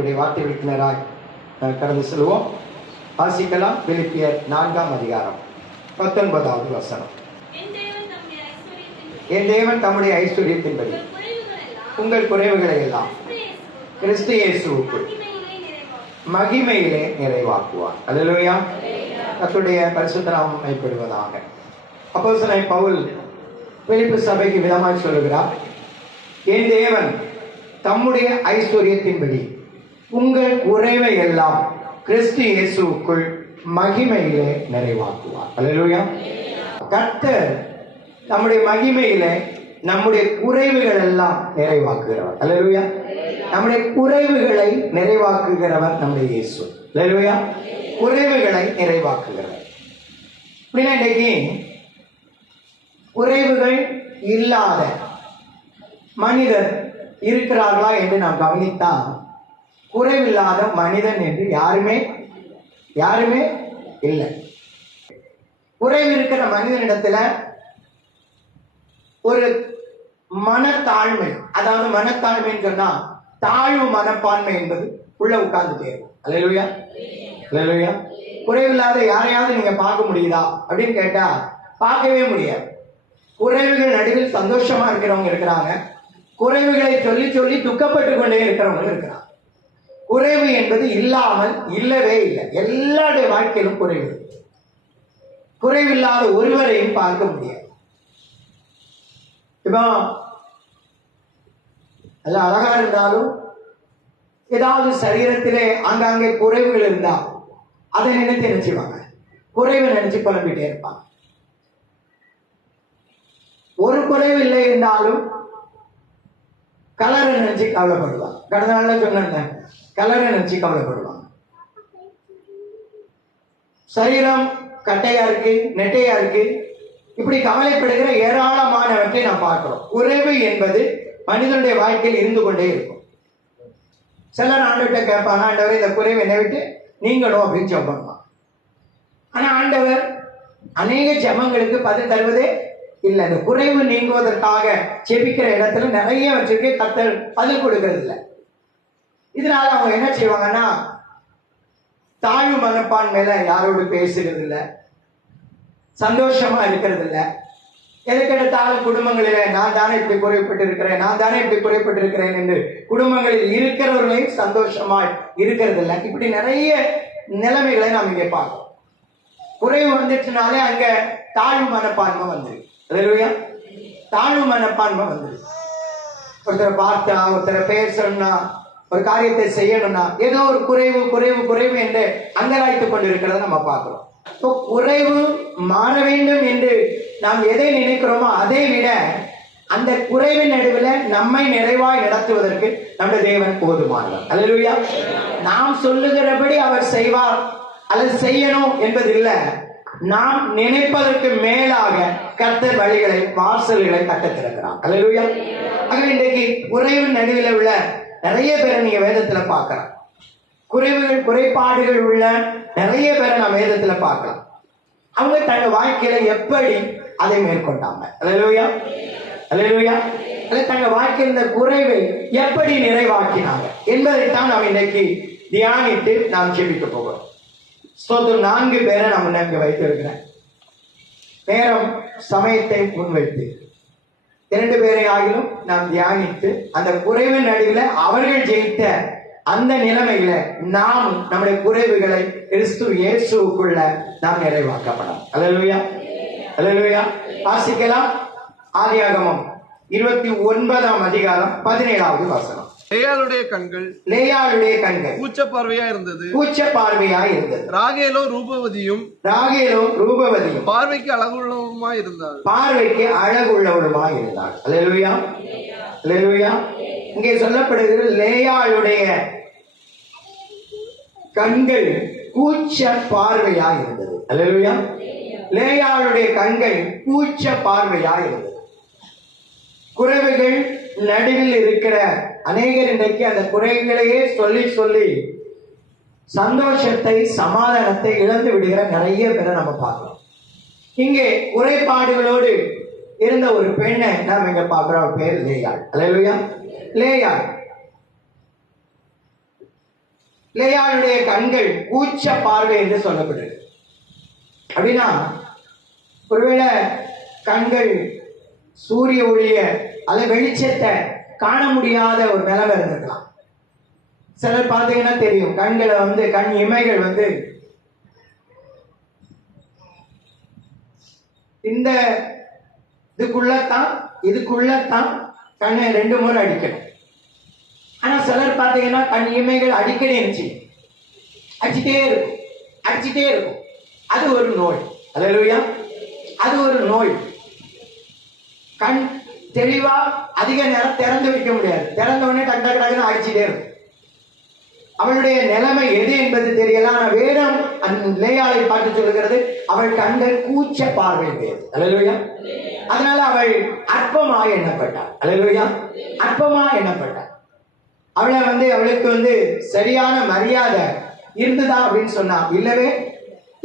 கர்த்தருடைய வார்த்தைகளுக்கு நேராய் கடந்து செல்வோம். வாசிக்கலாம். பிலிப்பியர் 4ஆம் அதிகாரம் 19வது வசனம். என் தேவன் தம்முடைய ஐஸ்வர்யத்தின்படி உங்கள் குறைவுகளை எல்லாம் கிறிஸ்து இயேசுவுக்குள் மகிமையிலே நிறைவாக்குவார். அல்லேலூயா. கர்த்தருடைய பரிசுத்த நாமம் மகிமைப்படுவதாக. அப்போஸ்தலன் பவுல் பிலிப்பி சபைக்கு விதமாய் சொல்லுகிறார், என் தேவன் தம்முடைய ஐஸ்வர்யத்தின்படி உங்கள் குறைவை எல்லாம் கிறிஸ்து இயேசுவுக்குள் மகிமையிலே நிறைவாக்குவார். அல்லேலூயா. கர்த்தர் நம்முடைய மகிமையிலே நம்முடைய குறைவுகள் எல்லாம் நிறைவாக்குகிறவர். அல்லேலூயா. நம்முடைய குறைவுகளை நிறைவாக்குகிறவர் நம்முடைய இயேசு. அல்லேலூயா. குறைவுகளை நிறைவாக்குகிறவர். அப்படின்னா இன்னைக்கு குறைவுகள் இல்லாத மனிதர் இருக்கிறார்களா என்று நாம் கவனித்தால் குறைவில்லாத மனிதன் என்று யாருமே இல்லை. குறைவு இருக்கிற மனிதனிடத்துல ஒரு மனத்தாழ்மை, அதாவது மனத்தாழ்மைன்னு சொன்னா தாழ்வு மனப்பான்மை என்பது உள்ள உட்கார்ந்து தேரும். அல்லேலூயா. அல்லேலூயா. குறைவில்லாத யாரையாவது நீங்க பார்க்க முடியுதா அப்படின்னு கேட்டா பார்க்கவே முடியாது. குறைவுகள் நடுவில் சந்தோஷமா இருக்கிறவங்க இருக்கிறாங்க, குறைவுகளை சொல்லி சொல்லி துக்கப்பட்டு கொண்டே இருக்கிறவங்க இருக்கிறாங்க. குறைவு என்பது இல்லாமல் இல்லவே இல்லை. எல்லாருடைய வாழ்க்கையிலும் குறைவு. குறைவில்லாத ஒருவரையும் பார்க்க முடியாது. இப்போ எல்லாம் அழகா இருந்தாலும் ஏதாவது சரீரத்திலே ஆங்காங்கே குறைவுகள் இருந்தா அதை நினைத்து நினைச்சுவாங்க, குறைவை நினைச்சு குழம்பிட்டே இருப்பாங்க. ஒரு குறைவு இல்லை இருந்தாலும் கலரை நினைச்சு கவலைப்படுவாங்க. கடந்த நாள்ல சொன்ன கலரை நினைச்சு கவலைப்படுவாங்க. சரீரம் கட்டையா இருக்கு, நெட்டையா இருக்கு, இப்படி கவலைப்படுகிற ஏராளமானவற்றை நாம் பார்க்கிறோம். குறைவு என்பது மனிதனுடைய வாழ்க்கையில் இருந்து கொண்டே இருக்கும். சிலர் ஆண்டவர்கிட்ட கேட்பாங்க, ஆண்டவர் இந்த குறைவு என்னை விட்டு நீங்களும் அப்படின்னு ஜெபம். ஆனா ஆண்டவர் அநேக ஜெபங்களுக்கு பதில் தருவதே இல்லை. இந்த குறைவு நீங்குவதற்காக ஜெபிக்கிற இடத்துல நிறைய வச்சிருக்கே கர்த்தர் பதில் கொடுக்கறது இல்லை. இதனால அவங்க என்ன செய்வாங்கன்னா தாழ்வு மனப்பான்மையில யாரோடு பேசுறது இல்லை, சந்தோஷமா இருக்கிறது இல்லை. எதுக்கெடுத்தாலும் குடும்பங்களில நான் தானே இப்படி குறைப்பட்டு இருக்கிறேன் என்று குடும்பங்களில் இருக்கிறவர்களையும் சந்தோஷமாய் இருக்கிறது இல்லை. இப்படி நிறைய நிலைமைகளை நாம் இங்கே பார்க்கிறோம். குறைவு வந்துச்சுனாலே அங்க தாழ்வு மனப்பான்மை வந்துருக்கு. அல்லேலூயா. தாழ்வு மனப்பான்மை வந்துருக்கு. ஒருத்தரை பார்த்தா, ஒருத்தரை பேசணும்னா, ஒரு காரியத்தை செய்யணும்னா ஏதோ ஒரு குறைவு என்று அங்கலாய்த்துக் கொண்டிருக்கிறத நம்ம பார்க்கிறோம். குறைவு மாற வேண்டும் என்று நாம் எதை நினைக்கிறோமோ அதை விட அந்த குறைவின் நடுவில் நம்மை நிறைவாய் நடத்துவதற்கு நம்முடைய தேவன் போதுமானவர். அல்லேலூயா. நாம் சொல்லுகிறபடி அவர் செய்வார் அல்லது செய்யணும் என்பது இல்லை. நாம் நினைப்பதற்கு மேலாக கர்த்தர் வழிகளை, வாசல்களை கட்டத் திறக்கிறார். அல்லேலூயா. ஆகவே இன்றைக்கு குறைவின் நடுவில் உள்ள நிறைய பேரை நீங்க வேதத்துல பார்க்கலாம். குறைபாடுகள் உள்ள நிறைய பேரை நாம் வேதத்துல பார்க்கலாம். அவங்க தங்க வாழ்க்கையில எப்படி அதை மேற்கொண்டாங்க. அல்லேலூயா. அல்லேலூயா. தங்க வாழ்க்கையில் இந்த குறைவை எப்படி நிறைவாக்கினாங்க என்பதைத்தான் நாம் இன்னைக்கு தியானித்து நாம் ஜெபிக்க போகிறோம். 4 பேரை நாம் இங்க வைத்திருக்கிறேன். நேரம் சமயத்தை முன்வைத்து 2 பேரை ஆகிலும் நாம் தியானித்து அந்த குறைவின் நடுவில் அவர்கள் ஜெயித்த அந்த நிலைமையில நாம் நம்முடைய குறைவுகளை கிறிஸ்து இயேசுவுக்குள்ள நாம் நிறைவாக்கப்படலாம். அல்லேலூயா. அல்லேலூயா. வாசிக்கலாம். ஆதியாகமம் 29ஆம் அதிகாரம் 17வது வசனம். லேயாளுடைய கண்கள் கூச்ச பார்வையா இருந்தது. ராகேலோ ரூபவதியும் பார்வைக்கு அழகுள்ளவளுமாய் இருந்தாள். அல்லேலூயா. அல்லேலூயா. இங்கே சொல்லப்படுகிறது லேயாளுடைய கண்கள் கூச்ச பார்வையா இருந்தது. அல்லேலூயா. லேயாளுடைய கண்கள் கூச்ச பார்வையா இருந்தது. குறைவுகள் நடுவில் இருக்கிற அநேகர் இன்றைக்கு அந்த குறைகளையே சொல்லி சொல்லி சந்தோஷத்தை, சமாதானத்தை இழந்து விடுகிற நிறைய பேரை நம்ம பார்க்கிறோம். இங்கே குறைபாடுகளோடு இருந்த ஒரு பெண்ணை நாம் இங்க பார்க்கிறோம். பேர் லேயாள். அல்லேலூயா. லேயாள் லேயாளுடைய கண்கள் கூச்ச பார்வை என்று சொல்லப்படுது. அப்படின்னா ஒருவேளை கண்கள் சூரிய ஒளிய அல்ல வெளிச்சத்தை காண முடியாத ஒரு நிலைமை இருந்திருக்கலாம். சிலர் பார்த்தீங்கன்னா தெரியும், கண்களை கண் இமைகள் இந்த இதுக்குள்ளத்தான் கண்ணை 2 முறை அடிக்கணும். ஆனா சிலர் பார்த்தீங்கன்னா கண் இமைகள் அடிக்கடி இருந்துச்சு அடிச்சுட்டே இருக்கும். அது ஒரு நோய். அல்லேலூயா. அது ஒரு நோய். கண் தெளிவா அதிக நேரம் திறந்து வைக்க முடியாது. திறந்த உடனே டக்கு டக்கு டக்குன்னு அடிச்சுட்டே இருக்கும். அவளுடைய நிலைமை எது என்பது தெரியல. ஆனா வேதம் அந்த லேயாளை பார்த்து சொல்லுகிறது, அவள் கண்கள் கூச்ச பார்வை உடையது. அல்லேலூயா. அதனால அவள் அற்பமாக எண்ணப்பட்டாள். அல்லேலூயா. அற்பமாக எண்ணப்பட்டாள். அவளை அவளுக்கு சரியான மரியாதை இருந்ததா அப்படின்னு சொன்னா இல்லவே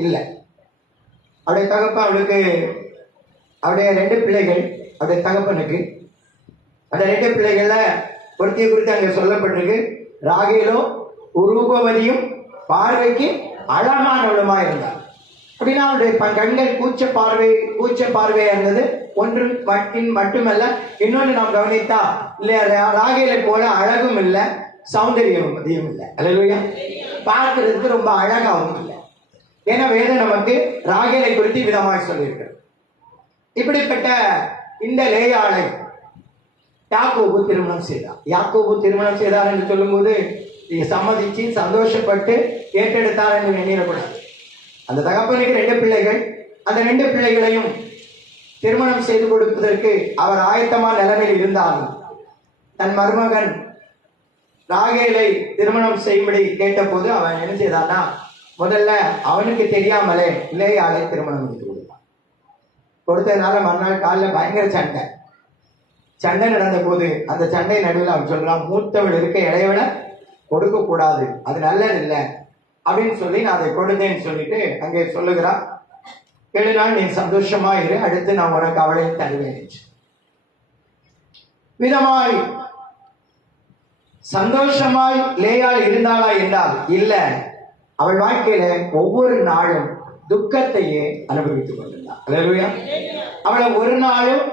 இல்லை. அவருடைய தகப்பன் அவருடைய 2 பிள்ளைகள், அவருடைய தகப்பனுக்கு அந்த 2 பிள்ளைகள்ல ஒருத்தியை குறித்து அங்க சொல்லப்பட்டிருக்கு, ராகேலோ உருவவதியும் பார்வைக்கு அழகானவளுமா இருந்தார். அப்படின்னா அவருடைய கண்கள் கூச்ச பார்வையா இருந்தது. ஒன்று மட்டுமல்ல, இன்னொன்று நாம் கவனித்தா இல்லையா, ராகேலை போல அழகும் இல்லை, சௌந்தரியமும் இல்லை. அல்லேலூயா. பார்க்கிறதுக்கு ரொம்ப அழகாகவும் இல்லை. ஏன்னா வேதம் நமக்கு ராகேலை குறித்து விதமாக சொல்லியிருக்கிறது. இப்படிப்பட்ட இந்த லேயாளை யாக்கோபு திருமணம் செய்தார் என்று சொல்லும்போது சம்மதிச்சு சந்தோஷப்பட்டு ஏற்றெடுத்தார் என்று எண்ணிடக்கூடாது. அந்த தகப்பனுக்கு 2 பிள்ளைகள். அந்த 2 பிள்ளைகளையும் திருமணம் செய்து கொடுப்பதற்கு அவர் ஆயத்தமான நிலைமையில் இருந்தாலும் தன் மருமகன் ராகேலை திருமணம் செய்யும்படி கேட்ட போது அவன் என்ன செய்தான்னா, முதல்ல அவனுக்கு தெரியாமலே லேயாளை திருமணம் செய்து கொடுத்தான். கொடுத்ததுனால மறுநாள் காலையில் பயங்கர சண்டை நடந்த போது அந்த சண்டை நடுவில் அவன் சொல்றான், மூத்தவள் இருக்க இளையவளை கொடுக்க கூடாது, அது நல்லது இல்லை அப்படின்னு சொல்லி நான் அதை கொடுத்தேன்னு சொல்லிட்டு அங்கே சொல்லுகிறான், 7 நாள் நீ சந்தோஷமா இரு, அடுத்து நான் உனக்கு அவளை தருவேன். விதமாய் சந்தோஷமாய் லேயாள் இருந்தாளா என்றால் இல்ல, அவள் வாழ்க்கையில ஒவ்வொரு நாளும் துக்கத்தையே அனுபவித்துக் கொண்டிருந்தாள். அல்லேலூயா. அவளை ஒரு நாளும்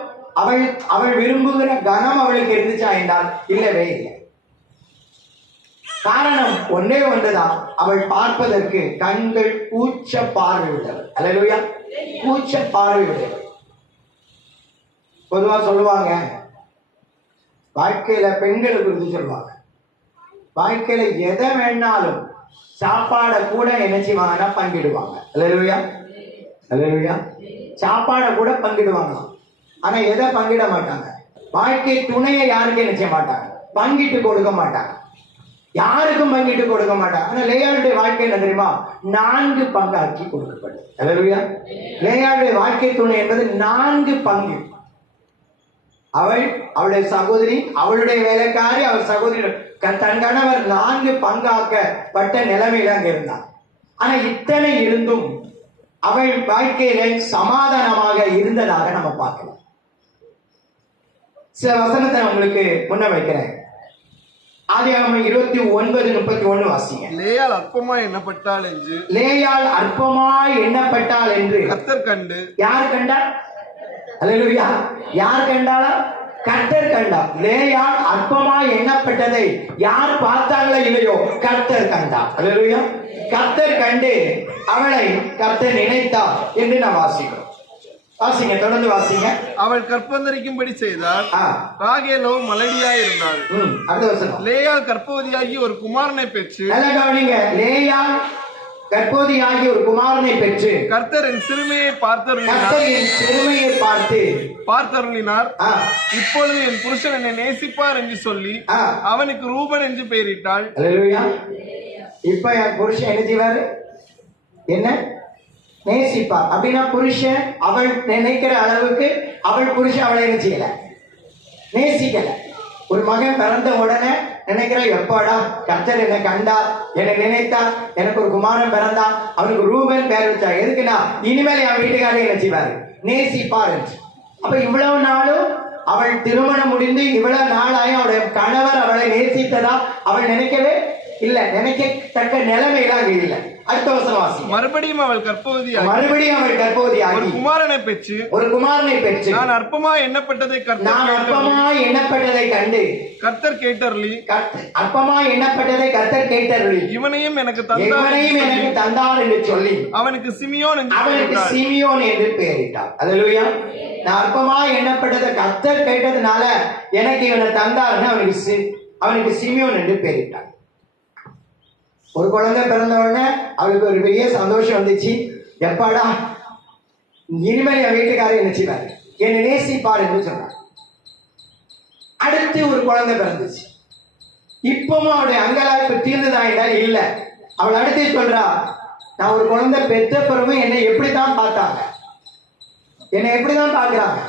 அவள் விரும்புகிற கனம் அவளுக்கு இருந்துச்சா என்றால் இல்லவே இல்லை. காரணம் ஒன்றே ஒன்றுதான், அவள் பார்ப்பதற்கு கண்கள் கூச்ச பார்வை விட்டவள். அல்லேலூயா. கூச்ச பார்வை விட்டவள். பொதுவா சொல்லுவாங்க, வாழ்க்கையில பெண்களை குறித்து சொல்லுவாங்க, வாழ்க்கையில எதை வேணாலும் சாப்பாடை கூட என்ன செய்வாங்கன்னா பங்கிடுவாங்க. அல்லேலூயா. அல்லேலூயா. சாப்பாடை கூட பங்கிடுவாங்க. ஆனா எதை பங்கிட மாட்டாங்க? வாழ்க்கை துணையை யாருக்கும் என்ன செய்ய மாட்டாங்க, பங்கிட்டு கொடுக்க மாட்டாங்க. யாருக்கும் பங்கிட்டு கொடுக்க மாட்டாங்க. ஆனா லேயாளுடைய வாழ்க்கை என்ன தெரியுமா, 4 பங்காக்கி கொடுக்கப்பட்டது. அல்லேலூயா. லேயாளுடைய வாழ்க்கை துணை என்பது 4 பங்கு. அவளுடைய சகோதரி, அவளுடைய வேலைக்காரி, அவள் சகோதரி, தன் கணவர் 4 பங்காக்கப்பட்ட நிலைமையில அங்க இருந்தார். ஆனா இத்தனை இருந்தும் அவள் வாழ்க்கையில சமாதானமாக இருந்ததாக நம்ம பார்க்கலாம். சில வசனத்தை உங்களுக்கு முன்ன வைக்கிறேன். ஆதியாகமம் 29:31 வாசிங்க. லேயாள் அற்பமாய் எண்ணப்பட்டாள் என்று கர்த்தர் கண்டு. யார் கண்டார்? அல்லேலூயா. யார் கண்டாளா? கர்த்தர் கண்டார். லேயாள் அற்பமாய் எண்ணப்பட்டதை யார் பார்த்தாங்களோ இல்லையோ, கர்த்தர் கண்டார். அல்லேலூயா. கர்த்தர் கண்டு அவளை கர்த்தர் நினைத்தார் என்று நான் வாசிக்கிறோம். வாசிங்க, தொடர்ந்து வாசிங்க. அவள் கற்பந்தரிக்கும்படி செய்தார். ராகேலோ மலடியாய் இருந்தாள். அடுத்த வசனம். லேயாள் கர்ப்பவதியாகி ஒரு குமாரனை பெற்று. நல்லா கவனிங்க. லேயாள் கர்ப்பவதியாகி ஒரு குமாரனை பெற்று கர்த்தர் என் சிறுமையை பார்த்தருளினார். இப்பொழுது என் புருஷன் என்னை நேசிப்பார் என்று சொல்லி அவனுக்கு ரூபன் என்று பெயரிட்டாள். அல்லேலூயா. இப்ப என் புருஷன் என்ன செய்வாரு? என்ன நேசிப்பார். அப்படின்னா புருஷன் அவள் நினைக்கிற அளவுக்கு அவள் புருஷன் அவளை என்ன செய்யல, நேசிக்கல. ஒரு மகன் பிறந்த உடனே நினைக்கிற, எப்பாடா கர்த்தர் என்னை கண்டா, என்னை நினைத்தா, எனக்கு ஒரு குமாரன் பிறந்தா, அவனுக்கு ரூபன் பேர் வச்சா. எதுக்குன்னா இனிமேல் என் வீட்டுக்காரர் என்ன செய்வாரு, நேசிப்பார். அப்ப இவ்வளவு நாளும் அவள் திருமணம் முடிந்து இவ்வளவு நாளாயும் அவளுடைய கணவர் அவளை நேசித்ததா அவள் நினைக்கவே இல்ல, நினைக்கத்தக்க நிலைமையில அங்க இல்ல. அடுத்த வசனம் வாசி. மறுபடியும் அவள் கர்ப்பவதியாகி ஒரு குமாரனை பெற்று நான் அற்பமா எண்ணப்பட்டதை கண்டு கர்த்தர் கேட்டருளி இவனையும் எனக்கு தந்தார் என்று சொல்லி அவனுக்கு சிமியோன் என்று பெயரிட்டார். அல்லேலூயா. நான் அற்பமா எண்ணப்பட்டதை கர்த்தர் கேட்டதுனால எனக்கு இவனை தந்தார்னு அவனுக்கு சிமியோன் என்று பெயரிட்டார். ஒரு குழந்தை பிறந்த உடனே அவளுக்கு ஒரு பெரிய சந்தோஷம் வந்துச்சு. எப்பாடா இனிமேல் என் வீட்டுக்காரர் என்ன செய்வார், என்னை நேசிப்பார் என்று சொன்னார். அடுத்து ஒரு குழந்தை பிறந்துச்சு. இப்பவும் அவளுடைய அங்கலாய்ப்பு தீர்ந்துதான் என்றால் இல்ல. அவள் அடுத்து சொல்றா, நான் ஒரு குழந்தை பெற்ற பிறகு என்னை எப்படித்தான் பார்த்தாங்க, என்னை எப்படிதான் பார்க்கிறாங்க,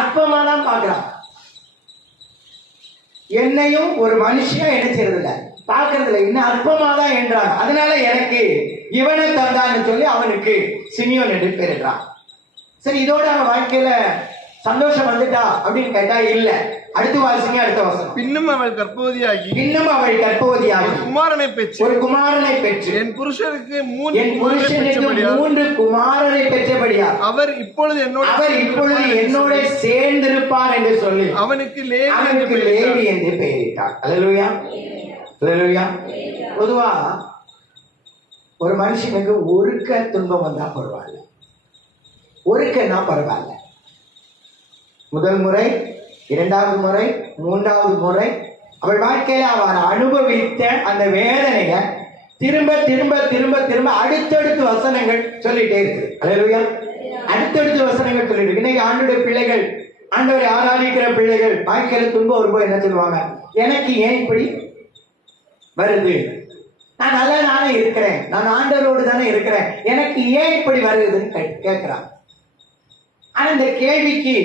அற்பமா தான் பார்க்கிறாங்க. என்னையும் ஒரு மனுஷியா என்ன செய்யறதில்ல, பார்க்கறதில்ல, இன்னும் அற்பமா தான் என்றாங்க. அதனால எனக்கு இவனை தந்தான்னு சொல்லி அவனுக்கு சிமியோன் என்று பெயரிடுறான். சரி, இதோட அவன் வாழ்க்கையில சந்தோஷம் வந்துட்டா அப்படின்னு கேட்டா இல்ல. அடுத்து வாசிங்க, அடுத்த வசனம். பின்னும் அவள் கர்ப்பவதியாகி ஒரு குமாரனை பெற்று என் புருஷனுக்கு 3 குமாரரை பெற்றபடியா அவர் இப்பொழுது என்னோட சேர்ந்திருப்பார் என்று சொல்லி அவனுக்கு லேவி என்று பெயரிட்டார். அல்லேலூயா, அல்லேலூயா. பொதுவா ஒரு மனுஷனுக்கு ஒருக்க துன்பம் வந்தா பரவாயில்ல, ஒருக்கன்னா பரவாயில்ல. முதல் முறை, 2வது முறை, 3வது முறை அவள் வாழ்க்கையில அவர் அனுபவித்த அந்த வேதனையை திரும்ப திரும்ப திரும்ப திரும்ப அடுத்தடுத்து வசனங்கள் சொல்லிட்டே இருக்கு. அல்லேலூயா. அடுத்தடுத்து வசனங்கள் சொல்லிட்டு இருக்கு. இன்னைக்கு ஆண்டோட பிள்ளைகள், ஆண்டவரை ஆராதிக்கிற பிள்ளைகள் வாழ்க்கையில துன்பம் வரும்போது என்ன சொல்லுவாங்க, எனக்கு ஏன் இப்படி வருது, நான் நல்லா தானே இருக்கிறேன், நான் ஆண்டவரோடு தானே இருக்கிறேன், எனக்கு ஏன் இப்படி வருதுன்னு கேட்கிறான். ஆனா இந்த கேள்விக்கு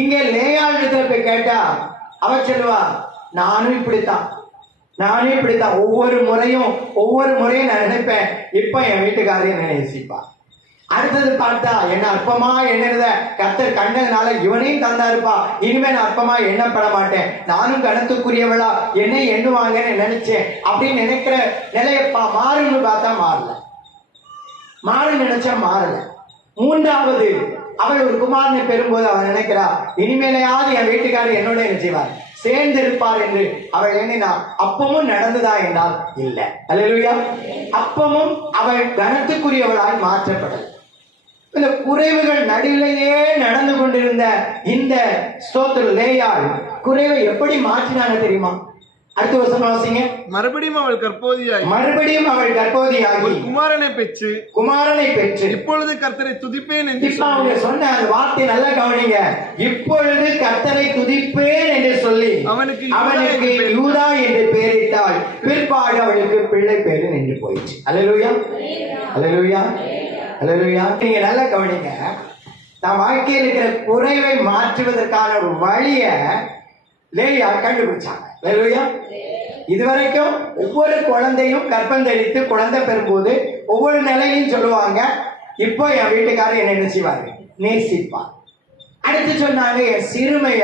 இங்க லேயாள் போய் கேட்டா அவ சொல்லுவா, நானும் இப்படித்தான். ஒவ்வொரு முறையும் நான் நினைப்பேன், இப்ப என் வீட்டுக்காரர் என்ன நேசிப்பா. அடுத்தது பார்த்தா என்ன அற்பமா எண்ணறத கர்த்தர் கண்டதுனால இவனையும் தந்தாருப்பா, இனிமே நான் அற்பமா எண்ணப்பட மாட்டேன், நானும் கணத்துக்குரியவளா என்னை எண்ணுவாங்கன்னு நினைச்சேன் அப்படின்னு நினைக்கிற நிலையப்பா மாறுன்னு பார்த்தா மாறுன்னு நினைச்சா மாறல. 3வது அவள் ஒரு குமாரனை பெறும்போது அவள் நினைக்கிறா, இனிமேலையாவது என் வீட்டுக்காரர் என்னோட என்ன செய்வார், சேர்ந்து இருப்பார் என்று அவள் எண்ணினா. அப்பமும் நடந்ததா என்றால் இல்லை. அல்லேலூயா. அப்பமும் அவள் கனத்துக்குரியவளாய் மாற்றப்படல். இந்த குறைவுகள் நடுவிலேயே நடந்து கொண்டிருந்த இந்த ஸ்தோத்திர லேயாள் குறைவை எப்படி மாற்றினாங்க தெரியுமா? அடுத்த வசனம் வாசிங்க. மறுபடியும் அவள் கர்ப்பவதியாகி குமாரனை பெற்று இப்பொழுது கர்த்தரை துதிப்பேன் என்று அவங்க சொன்ன அந்த வார்த்தை நல்லா கவனிங்க. இப்பொழுது கர்த்தரை துதிப்பேன் என்று சொல்லி அவனுக்கு யூதா என்று பெயரிட்டாள். பிற்பாடு அவளுக்கு பிள்ளை பேரு நின்று போயிடுச்சு. அல்லேலூயா, அல்லேலூயா, அல்லேலூயா. நீங்க நல்லா கவனிங்க. நான் வாழ்க்கையில் இருக்கிற குறைவை மாற்றுவதற்கான ஒரு வழியை லேயா கண்டுபிடிச்சாங்க. அல்லேலூயா. இதுவரைக்கும் ஒவ்வொரு குழந்தையும் கர்ப்பம் தரித்து குழந்தை பெறும்போது ஒவ்வொரு நிலையிலையும் சொல்லுவாங்க, இப்போ என் வீட்டுக்காரர் என்ன செய்வாரு, நேசிப்பார். அடுத்து சொன்னாங்க, என் சிறுமைய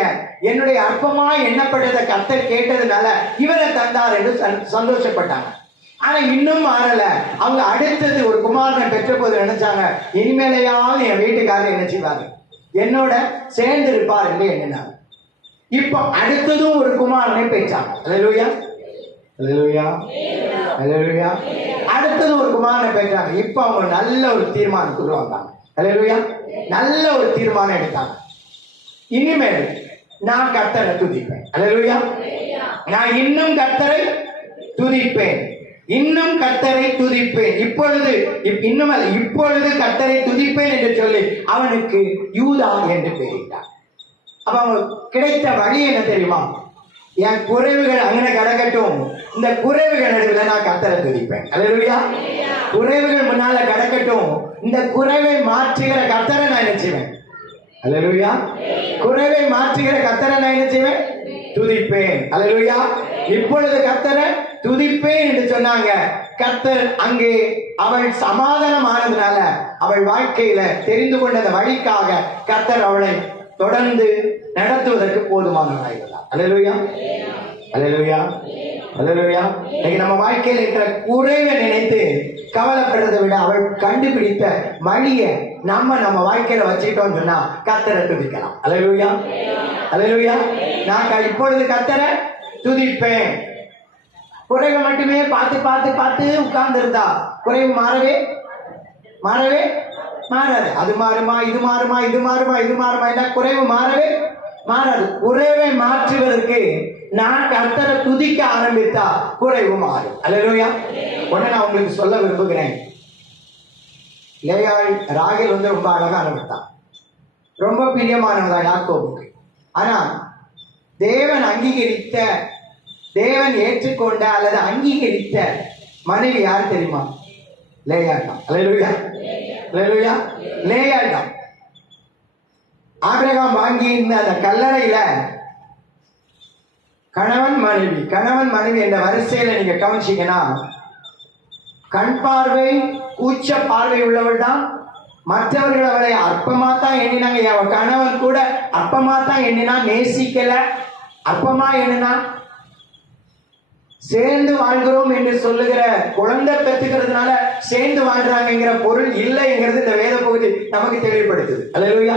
என்னுடைய அற்பமா எண்ணப்பட்டதை கர்த்தர் கேட்டதுனால இவரை தந்தார் என்று சந்தோஷப்பட்டாங்க. ஆனா இன்னும் மாறல. அவங்க அடுத்தது ஒரு குமாரனை பெற்ற போது நினைச்சாங்க, இனிமேலையாவது என் வீட்டுக்காரர் என்ன செய்வாரு, என்னோட சேர்ந்து இருப்பார் என்று எண்ணினாங்க. இப்போ அடுத்ததும் ஒரு குமாரனை பெற்றாங்க. அல்லேலூயா, அல்லேலூயா, அல்லேலூயா. அடுத்தது ஒரு குமாரனை பெற்றாங்க. இப்போ அவங்க நல்ல ஒரு தீர்மானத்துக்கு வந்தாங்க. அல்லேலூயா. நல்ல ஒரு தீர்மானம் எடுத்தாங்க. இனிமேல் நான் கர்த்தரை துதிப்பேன். அல்லேலூயா. நான் இன்னும் கர்த்தரை துதிப்பேன், இன்னும் கர்த்தரை துதிப்பேன். இப்பொழுது கர்த்தரை துதிப்பேன் என்று சொல்லி அவனுக்கு யூதா என்று பெயரிட்டார். அப்ப அவங்க கிடைத்த வழி என்ன தெரியுமா? என் குறைவுகள் அங்கே கிடக்கட்டும், இந்த குறைவுகள் நடுவில் நான் கர்த்தரை துதிப்பேன். அல்லேலூயா. குறைவுகள் முன்னால கிடக்கட்டும், இந்த குறைவை மாற்றுகிற கர்த்தரை நான் என்ன செய்வேன். அல்லேலூயா. குறைவை மாற்றுகிற கர்த்தரை நான் என்ன செய்வேன், துதிப்பேன். அல்லேலூயா. இப்பொழுது கர்த்தரை துதிப்பேன் என்று சொன்னாங்க. கர்த்தர் அங்கே அவள் சமாதானம் ஆனதுனால அவள் வாழ்க்கையில தெரிந்து கொண்ட வழிக்காக கர்த்தர் அவளை தொடர்ந்து நடத்துவதற்கு போதுமானவராயிருந்தார். அல்லேலூயா, அல்லேலூயா, அல்லேலூயா. இன்னைக்கு நம்ம வாழ்க்கையில் இருக்கிற குறைவை நினைத்து கவலைப்படுறதை விட அவள் கண்டுபிடித்த வழியை நம்ம வாழ்க்கையில வச்சுக்கிட்டோம்னு சொன்னா கர்த்தரை துதிக்கலாம். அல்லேலூயா, அல்லேலூயா. நான் இப்பொழுது கர்த்தரை துதிப்பேன். குறைவை மட்டுமே பார்த்து பார்த்து பார்த்து உட்கார்ந்து இருந்தா குறைவு மாறவே மாறாது. அது மாறுமா, இது மாறுமா, இது மாறுமா, இது மாறுமா, என்ன குறைவு மாறவே மாறாது. குறைவை மாற்றுவதற்கு நான் கர்த்தரை துதிக்க ஆரம்பித்தா குறைவு மாறும். அல்லேலூயா. உடனே நான் உங்களுக்கு சொல்ல விரும்புகிறேன், லேயாள் ராகேல் ரொம்ப அழகானவன் தான், ரொம்ப பிரியமானவன் தான் யாக்கோபுக்கு. ஆனா தேவன் அங்கீகரித்த, தேவன் ஏற்றுக்கொண்ட அல்லது அங்கீகரித்த மனைவி யார் தெரியுமா? லேயாள் தான். அல்லேலூயா, அல்லேலூயா. லேயாள் தான். ஆபிரகாம் வாங்கி இருந்த அந்த கல்லறையில கணவன் மனைவி என்ற வரிசையில நீங்க கவனிச்சீங்கன்னா, கண் பார்வை கூச்ச பார்வை உள்ளவள் தான். மற்றவர்கள் அவளை அற்பமா தான் எண்ணினாங்க. அவன் கணவன் கூட அற்பமா தான் எண்ணினா, நேசிக்கல, அற்பமா எண்ணினா. சேர்ந்து வாழ்கிறோம் என்று சொல்லுகிற, குழந்தை பெற்றுக்கிறதுனால சேர்ந்து வாழ்றாங்கிற பொருள் இல்லைங்கிறது இந்த வேத பகுதி நமக்கு தெளிவுபடுத்துது. அல்லேலூயா.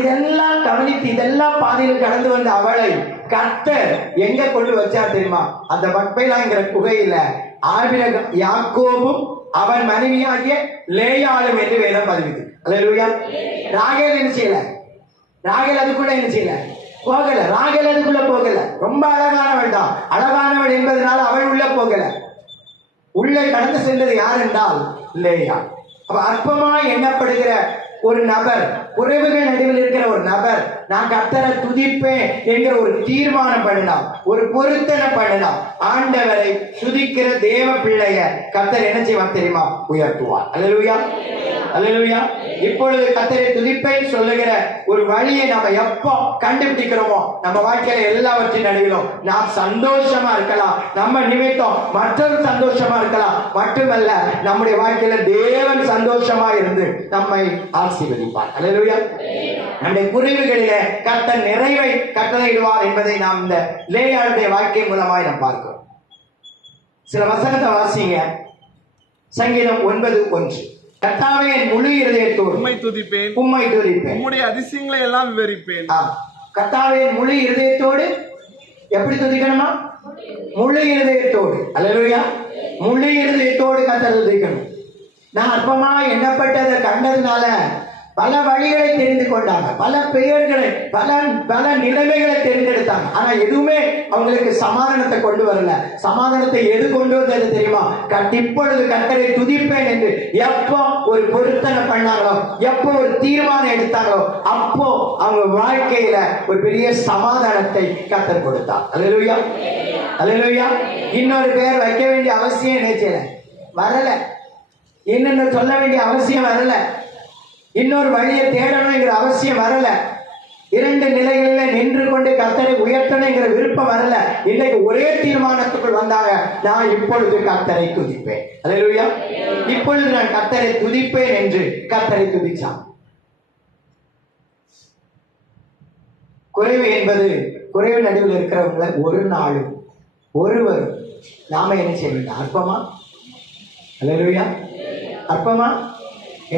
இதெல்லாம் கவனித்து இதெல்லாம் பாதையில் கடந்து வந்த அவளை கர்த்தர் எங்க கொண்டு வச்சார் தெரியுமா? அந்த மக்பேலாங்கிற குகையில ஆபிரகாம், யாக்கோபும் அவன் மனைவியாகிய லேயாளும் என்று வேதம் பதிவுது. அல்லேலூயா. ராகேல் என்ன செய்யல? ராகேல் அதுக்குள்ள என்ன செய்யல? போகல. ராகேல் அதுக்குள்ள போகல. ரொம்ப அழகானவள் தான். அழகானவள் என்பதனால அவள் உள்ள போகல. உள்ளே கடந்து சென்றது யார் என்றால் லேயா. அப்ப அற்பமா எண்ணப்படுகிற ஒரு நபர், குறைவுகள் நடுவில் இருக்கிற ஒரு நபர், நான் கர்த்தரை துதிப்பேன் என்கிற ஒரு தீர்மானம் பண்ணலாம், ஒரு பொருத்தனை பண்ணலாம். ஆண்டவரை துதிக்கிற தேவ பிள்ளைய கர்த்தர் என்ன செய்வார் தெரியுமா? உயர்த்துவார். அல்லேலூயா, அல்லேலூயா. இப்பொழுது கர்த்தரை துதிப்பேன் சொல்லுகிற ஒரு வழியை நாம எப்போ கண்டுபிடிக்கிறோமோ நம்ம வாழ்க்கையில எல்லாவற்றின் நடுவிலும் நாம் சந்தோஷமா இருக்கலாம். நம்ம நிமித்தம் மற்றொரு சந்தோஷமா இருக்கலாம். மட்டுமல்ல, நம்முடைய வாழ்க்கையில தேவன் சந்தோஷமா இருந்து நம்மை ஆசீர்வதிப்பார். அல்லேலூயா. நம்முடைய குறைவுகளிலே கர்த்தர் நிறைவை கட்டளையிடுவார் என்பதை நாம் இந்த லேயாளுடைய வாழ்க்கை மூலமாய் நாம் பார்க்கிறோம். சில வசனத்தை வாசிங்க. சங்கீதம் 9:1. கர்த்தாவே என் முழு இருதயத்தோடு உம்மை துதிப்பேன், உம்முடைய அதிசயங்களை எல்லாம் விவரிப்பேன். கர்த்தாவே என் முழு இருதயத்தோடு எப்படி துதிக்கணுமா? முழு இருதயத்தோடு. அல்லேலூயா. முழு இருதயத்தோடு கர்த்தரை துதிக்கணும். நான் அற்பமா எண்ணப்பட்டதை கண்டதுனால பல வழிகளை தெரிந்து கொண்டாங்க, பல பெயர்களை, பல நிலைமைகளை தேர்ந்தெடுத்தாங்க. ஆனா எதுவுமே அவங்களுக்கு சமாதானத்தை கொண்டு வரல. சமாதானத்தை எது கொண்டு வந்தது தெரியுமா? இப்பொழுது கர்த்தரை துதிப்பேன் என்று எப்போ ஒரு பொருத்தனை பண்ணாங்களோ, எப்போ ஒரு தீர்மானம் எடுத்தாங்களோ, அப்போ அவங்க வாழ்க்கையில ஒரு பெரிய சமாதானத்தை கர்த்தர் கொடுத்தார். அல்லேலூயா, அல்லேலூயா. இன்னொரு பெயர் வைக்க வேண்டிய அவசியம் நினைச்சல வரல. என்னென்ன சொல்ல வேண்டிய அவசியம் வரல. இன்னொரு வழியை தேடணுங்கிற அவசியம் வரல. இரண்டு நிலைகளில் நின்று கொண்டு கர்த்தரை உயர்த்தணுங்கிற விருப்பம் வரல. இன்னைக்கு ஒரே தீர்மானத்துக்குள் வந்தாங்க, நான் இப்பொழுது கர்த்தரை துதிப்பேன். அல்லேலூயா. இப்பொழுது நான் கர்த்தரை துதிப்பேன் என்று கர்த்தரை துதிச்சான். குறைவு என்பது, குறைவு நடுவில் இருக்கிறவங்களை ஒரு நாளும் ஒருவர் நாம என்ன செய்ய வேண்டும்? அற்பமா, அல்லேலூயா, அற்பமா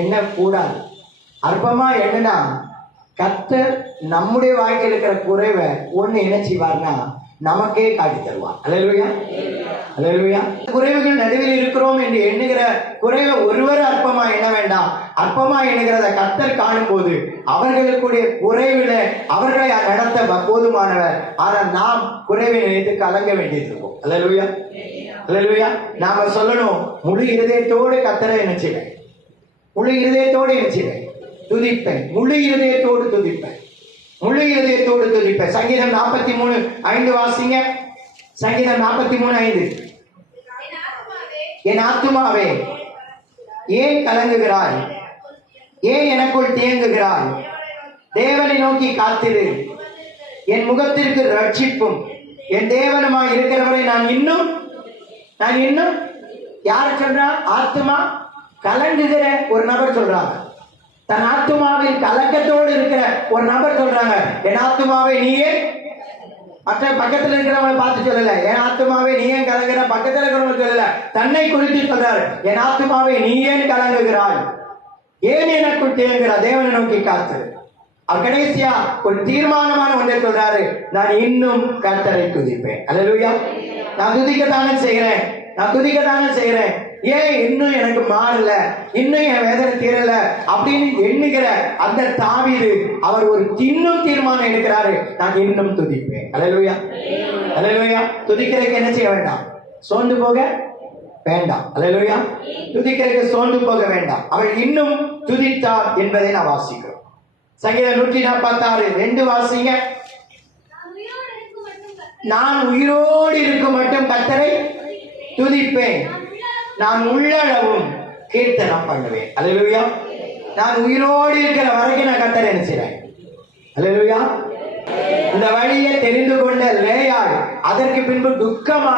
எண்ண கூடாது. அற்பமா எண்ணுனா கர்த்தர் நம்முடைய வாழ்க்கையில் இருக்கிற குறைவை ஒண்ணு என்ன செய்வார்னா நமக்கே காட்டி தருவார். அல்லேலூயா, அல்லேலூயா. குறைவுகள் நடுவில் இருக்கிறோம் என்று எண்ணுகிற குறைவை ஒருவர் அற்பமா எண்ண வேண்டாம். அற்பமா எண்ணுகிறத கர்த்தர் காணும் போது அவர்களுக்குடைய குறைவில அவர்களை நடத்த போதுமானவர். ஆனால் நாம் குறைவை நினைத்து கலங்க வேண்டியது இருக்கும். அல்லேலூயா, அல்லேலூயா. நாம சொல்லணும், முழு இருதயத்தோடு கர்த்தரை என்ன செய்வேன், முழு இருதயத்தோடு என்ன செய்வேன், துதிப்பேன், முழு இருதயத்தோடு துதிப்பேன், முழு இருதயத்தோடு துதிப்பேன். சங்கீதம் 43:5 வாசிங்க. சங்கீதம் 43:5. என் ஆத்துமாவே ஏன் கலங்குகிறாய், ஏன் எனக்குள் தேங்குகிறாய்? தேவனை நோக்கி காத்திரு, என் முகத்திற்கு ரட்சிப்பும் என் தேவனுமாய் இருக்கிறவரை நான் இன்னும் யார் சொல்றா? ஆத்துமா கலங்குகிற ஒரு நபர் சொல்றாங்க. தன் ஆத்துமாவில் கலக்கத்தோடு இருக்கிற ஒரு நபர் சொல்றாங்க, என் ஆத்துமாவை நீயே மற்ற பக்கத்துல இருக்கிறவங்களை பார்த்து சொல்லல, என் ஆத்துமாவே நீ ஏன் கலங்குற, பக்கத்துல இருக்கிறவங்க சொல்லல, தன்னை குறித்து சொல்றாரு, என் ஆத்துமாவே நீ ஏன் கலங்குகிறாய், ஏன் எனக்குள் தேங்குகிறாய், தேவனை நோக்கி காத்து. அவர் கடைசியா ஒரு தீர்மானமான ஒன்றை சொல்றாரு, நான் இன்னும் கர்த்தரை துதிப்பேன். அல்லேலூயா. நான் துதிக்கத்தானே செய்கிறேன், நான் துதிக்கத்தானே செய்கிறேன், ஏன் இன்னும் எனக்கு மாறல, இன்னும் என் வேதனை தீரல அப்படின்னு எண்ணுகிற அந்த தாவீது அவர் ஒரு இன்னும் தீர்மானம் எடுக்கிறாரு, நான் இன்னும் துதிப்பேன். அல்லேலூயா. அல்லேலூயா. துதிக்கிறதுக்கு என்ன செய்ய வேண்டாம், சோர்ந்து போக வேண்டாம். அல்லேலூயா. துதிக்கிறதுக்கு சோர்ந்து போக வேண்டாம். அவர் இன்னும் துதித்தார் என்பதை நான் வாசிக்கிறோம். சங்கீதம் 146 வாசிங்க. நான் உயிரோடு இருக்கும் மட்டும் கர்த்தரை துதிப்பேன், நான் உள்ளளவும் கீர்த்தனம் பண்ணுவேன். அல்லேலூயா. நான் உயிரோடு இருக்கிற வரைக்கும் நான் கர்த்தரை என்ன செய்றேன். அல்லேலூயா. இந்த வழியை தெரிந்து கொண்ட லேயாள் அதற்கு பின்பு துக்கமா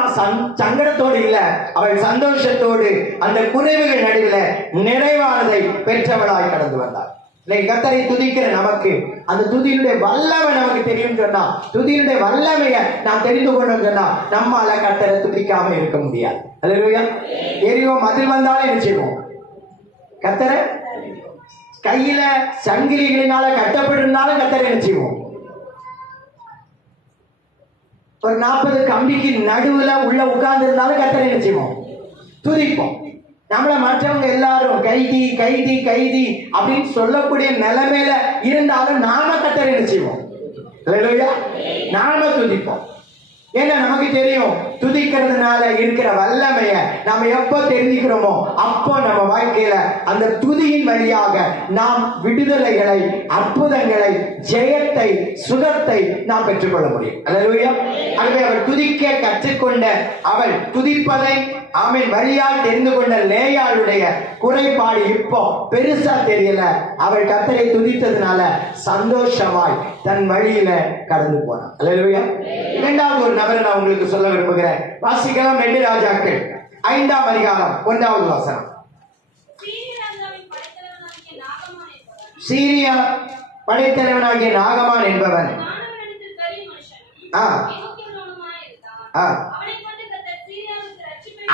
சங்கடத்தோடு இல்ல, அவள் சந்தோஷத்தோடு அந்த குறைவுகள் நடுவில் நிறைவானதை பெற்றவளாய் கடந்து வந்தாள். இன்னைக்கு கர்த்தரை துதிக்கிற நமக்கு அந்த துதியினுடைய வல்லமை நமக்கு தெரியும் சொன்னா, துதியினுடைய வல்லமையை நாம் தெரிந்து கொண்டோம் சொன்னா, நம்மால கர்த்தரை துதிக்காம இருக்க முடியாது. அல்லேலூயா. எரிவோ மதில் வந்தாலும் என்ன செய்வோம், கர்த்தரை கையில சங்கிலிகளினால கட்டப்பட்டிருந்தாலும் கர்த்தரை என்ன செய்வோம், ஒரு 40 கம்பிக்கு நடுவுல உள்ள உட்கார்ந்து இருந்தாலும் கர்த்தரை என்ன செய்வோம், துதிப்போம். நம்மள மற்றவங்க எல்லாரும் கைதி கைதி கைதி அப்படின்னு சொல்லக்கூடிய நிலைமையில இருந்தாலும் நாம கர்த்தரை என்ன செய்வோம், அல்லேலூயா, நாம துதிப்போம். ஏன்னா நமக்கு தெரியும் துதிக்கிறதுனால இருக்கிற வல்லமைய நாம எப்போ தெரிஞ்சுக்கிறோமோ அப்போ நம்ம வாழ்க்கையில அந்த துதியின் வழியாக நாம் விடுதலைகளை, அற்புதங்களை, ஜெயத்தை, சுகத்தை நாம் பெற்றுக்கொள்ள முடியும். அல்லேலூயா. ஆகவே அவள் துதிக்க கற்றுக்கொண்ட அவள் துதிப்பதை ஆமென் வழியால் தெரிந்து கொண்ட லேயாளுடைய குறைபாடு இப்போ பெருசா தெரியல. அவள் கர்த்தரை துதித்ததுனால சந்தோஷமாய் தன் வழியில கடந்து போனான். அல்லேலூயா. இரண்டாவது ஒரு நபரை நான் உங்களுக்கு சொல்ல விரும்புகிறேன். வாசிக்கலாம் 2 ராஜாக்கள் 5ஆம் அதிகாரம் 1வது வசனம். சீரியா படைத்தலைவனாகிய நாகமான் என்பவன்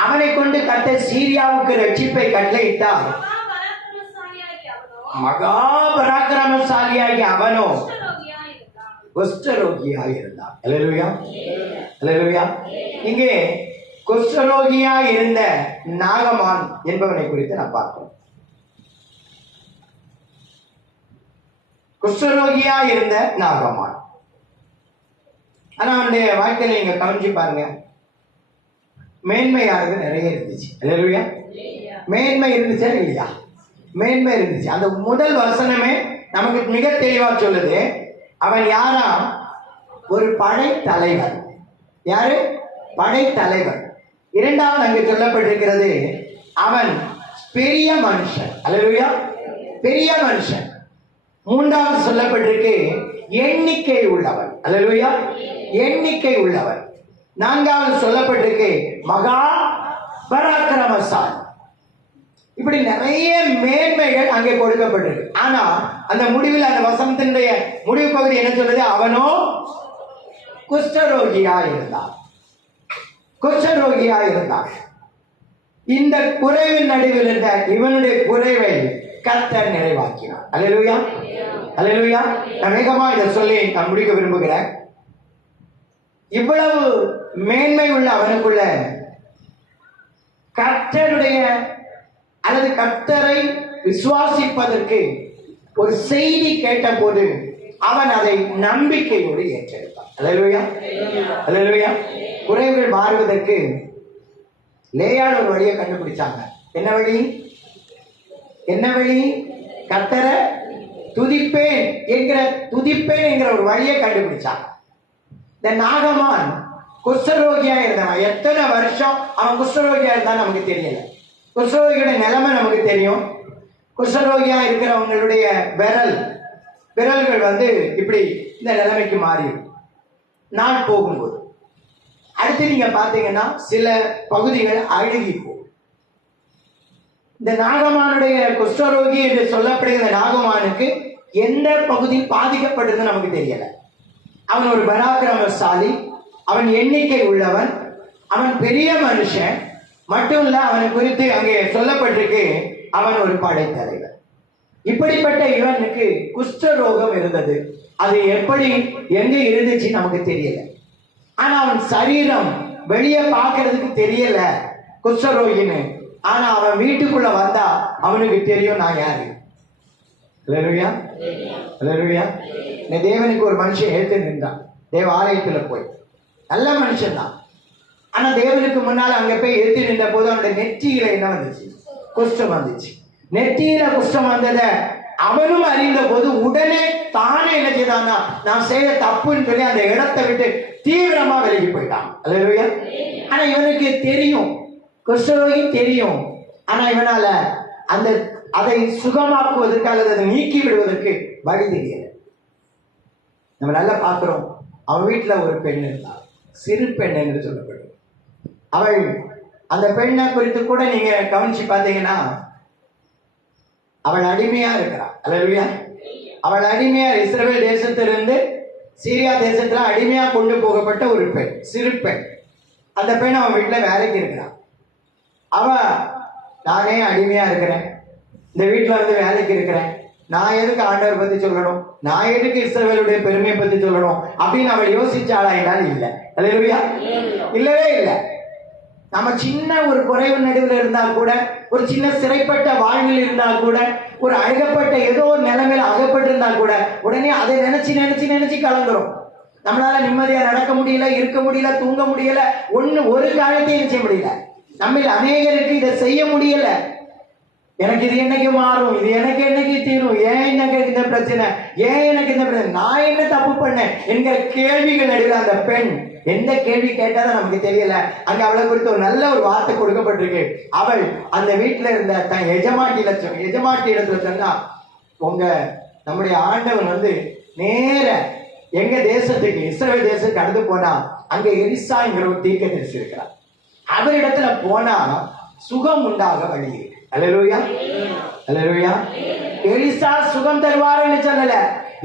அவனை கொண்டு கர்த்தர் சீரியாவுக்கு ரட்சிப்பை கட்டளையிட்டார். மகா பராக்கிரமசாலியாகிய அவனோ குஷ்டரோகியாய் இருந்தான். அல்லேலூயா. அல்லேலூயா. இங்கே குஷ்டரோகியாய் இருந்த நாகமான் என்பவனை குறித்து நான் பார்க்கிறோம். குஷ்டரோகியாய் இருந்த நாகமான். ஆனா அவனுடைய வாழ்க்கையில நீங்க கவனிச்சு பாருங்க, மேன்மையானது நிறைய இருந்துச்சு. அல்லேலூயா. மேன்மை இருந்துச்சா இல்லையா? மேன்மை இருந்துச்சு. அந்த முதல் வசனமே நமக்கு மிக தெளிவா சொல்லுது, அவன் யாரா, ஒரு படை தலைவர். யாரு? படை தலைவர். இரண்டாவது அங்கு சொல்லப்பட்டிருக்கிறது, அவன் பெரிய மனுஷன். அல்லேலூயா. பெரிய மனுஷன். மூன்றாவது சொல்லப்பட்டிருக்கு எண்ணிக்கை உள்ளவன். அல்லேலூயா. எண்ணிக்கை உள்ளவன். நான்காவது சொல்லப்பட்டிருக்கு மகா பராக்கிரமசாலி. இப்படி நிறைய மேன்மைகள் அங்கே கொடுக்கப்பட்டிருக்கு. ஆனா அந்த முடிவில் அந்த வசனத்தினுடைய முடிவு பகுதி என்ன சொல்றது, அவனோ குஷ்டரோகியா இருந்தான். குஷ்டரோகியா இருந்தான். இந்த குறைவின் நடுவில் இருந்த இவனுடைய குறைவை கர்த்தர் நிறைவாக்கினார். அல்லேலூயா. அல்லேலூயா. நான் வேகமா இதை சொல்லி நான் முடிக்க விரும்புகிறேன். இவ்வளவு மேன்மை உள்ள அவனுக்குள்ள கர்த்தருடைய அல்லது கர்த்தரை விசுவாசிப்பதற்கு ஒரு செய்தி கேட்டபோது அவன் அதை நம்பிக்கையோடு ஏற்றெடுத்தான். அல்லேலூயா. அல்லேலூயா. குறைவுகள் மாறுவதற்கு லேயாள் ஒரு வழியை கண்டுபிடிச்சாங்க. என்ன வழி? என்ன வழி? கர்த்தரை துதிப்பேன் என்கிற ஒரு வழியை கண்டுபிடிச்சாங்க. இந்த நாகமான் குஷ்டரோகியா இருந்தான். எத்தனை வருஷம் அவன் குஷ்டரோகியா இருந்தான் நமக்கு தெரியல. குஷ்டரோகியோட நிலைமை நமக்கு தெரியும். குஷ்டரோகியா இருக்கிறவங்களுடைய விரல்கள் இப்படி இந்த நிலைமைக்கு மாறி நாள் போகும்போது அடுத்து நீங்க பாத்தீங்கன்னா சில பகுதிகள் அழுகி போகும். இந்த நாகமானுடைய குஷ்டரோகி என்று சொல்லப்படுகிற நாகமானுக்கு எந்த பகுதி பாதிக்கப்பட்டதுன்னு நமக்கு தெரியல. அவன் ஒரு பராக்கிரமசாலி, அவன் எண்ணிக்கை உள்ளவன், அவன் பெரிய மனுஷன் மட்டும் இல்ல, அவனை குறித்து அங்கே சொல்லப்பட்டிருக்கு அவன் ஒரு படைத்தலைவர். இப்படிப்பட்ட இவனுக்கு குஷ்டரோகம் இருந்தது. அது எப்படி எங்க இருந்துச்சு நமக்கு தெரியல. ஆனா அவன் சரீரம் வெளியே பார்க்கறதுக்கு தெரியல குஷ்டரோகின்னு. ஆனா அவன் வீட்டுக்குள்ள வந்தா அவனுக்கு தெரியும் நான் யாரு. அல்லேலூயா, அல்லேலூயா. இந்த தேவனுக்கு ஒரு மனுஷன் ஏத்து நின்றான் தேவ ஆலயத்துல போய். நல்ல மனுஷன் தான். ஆனா தேவனுக்கு முன்னால் அங்க போய் ஏத்து நின்ற போது அவனுடைய நெற்றியில என்ன வந்துச்சு? குஷ்டம் வந்துச்சு. நெற்றியில குஷ்டம் வந்தத அவனும் அறிந்த போது உடனே தானே என்ன செய்தான்னா, நான் செய்த தப்புன்னு சொல்லி அந்த இடத்தை விட்டு தீவிரமா விலகி போயிட்டான். அல்லேலூயா. ஆனா இவனுக்கு தெரியும், குஷ்டரோகி தெரியும். ஆனா இவனால அதை சுகமாக்குவதற்கு அல்லது அதை நீக்கி விடுவதற்கு வழி தெரியல. நம்ம நல்லா பார்க்கிறோம். அவன் வீட்டுல ஒரு பெண் இருந்தாள், சிறு பெண் என்று சொல்லப்படும். அவள், அந்த பெண்ணை குறித்து கூட நீங்க கவனிச்சு பார்த்தீங்கன்னா, அவள் அடிமையா இருக்கிறாள். அல்லேலூயா. அவள் அடிமையா இஸ்ரவேல் தேசத்திலிருந்து சீரியா தேசத்துல அடிமையா கொண்டு போகப்பட்ட ஒரு பெண், சிறு பெண். அந்த பெண் அவன் வீட்டுல வேலைக்கு இருக்கிறான். அவ, நானே அடிமையா இருக்கிறேன், இந்த வீட்டுல வந்து வேலைக்கு இருக்கிறேன், நான் எதுக்கு ஆண்டவர் பத்தி சொல்லணும், நான் எதுக்கு இஸ்ரவேலுடைய பெருமையை பத்தி சொல்லணும் அப்படின்னு அவள் யோசிச்சாளா என்றால் இல்லை. அல்லேலூயா. இல்லவே இல்லை. நம்ம சின்ன ஒரு குறைவு நடுவில் இருந்தால் கூட, ஒரு சின்ன சிறைப்பட்ட வாழ்வில் இருந்தால் கூட, ஒரு அழகப்பட்ட ஏதோ ஒரு நிலைமையில அகப்பட்டிருந்தா கூட உடனே அதை நினைச்சு நினைச்சு நினைச்சு கலந்துரும். நம்மளால நிம்மதியா நடக்க முடியல, இருக்க முடியல, தூங்க முடியல, ஒரு காரியத்தையும் செய்ய முடியல. நம்ம அநேகருக்கு இதை செய்ய முடியல. எனக்கு இது என்னைக்கு மாறும், இது எனக்கு என்னைக்கு தீரும், ஏன் எனக்கு இந்த பிரச்சனை, ஏன் எனக்கு இந்த பிரச்சனை, நான் என்ன தப்பு பண்ணேன் என்கிற கேள்விகள் நடுவில் அந்த பெண் எந்த கேள்வி கேட்டாலும் நமக்கு தெரியல. அங்க அவளை குறித்து ஒரு நல்ல ஒரு வார்த்தை கொடுக்கப்பட்டிருக்கு. அவள் அந்த வீட்டுல இருந்த தன் எஜமாட்டி இடத்துல சொன்னா, நம்முடைய ஆண்டவன் வந்து நேர எங்க தேசத்துக்கு, இஸ்ரவேல் தேசத்துக்கு அடுத்து போனா அங்க எலிசாங்கிற ஒரு தீர்க்கதரிசி இருக்கிறார். அவரிடத்துல போனா சுகம் உண்டாக வழி இருக்கு. அல்லேலூயா, அல்லேலூயா. எலிசா சுகம் தருவாருன்னு சொல்லல,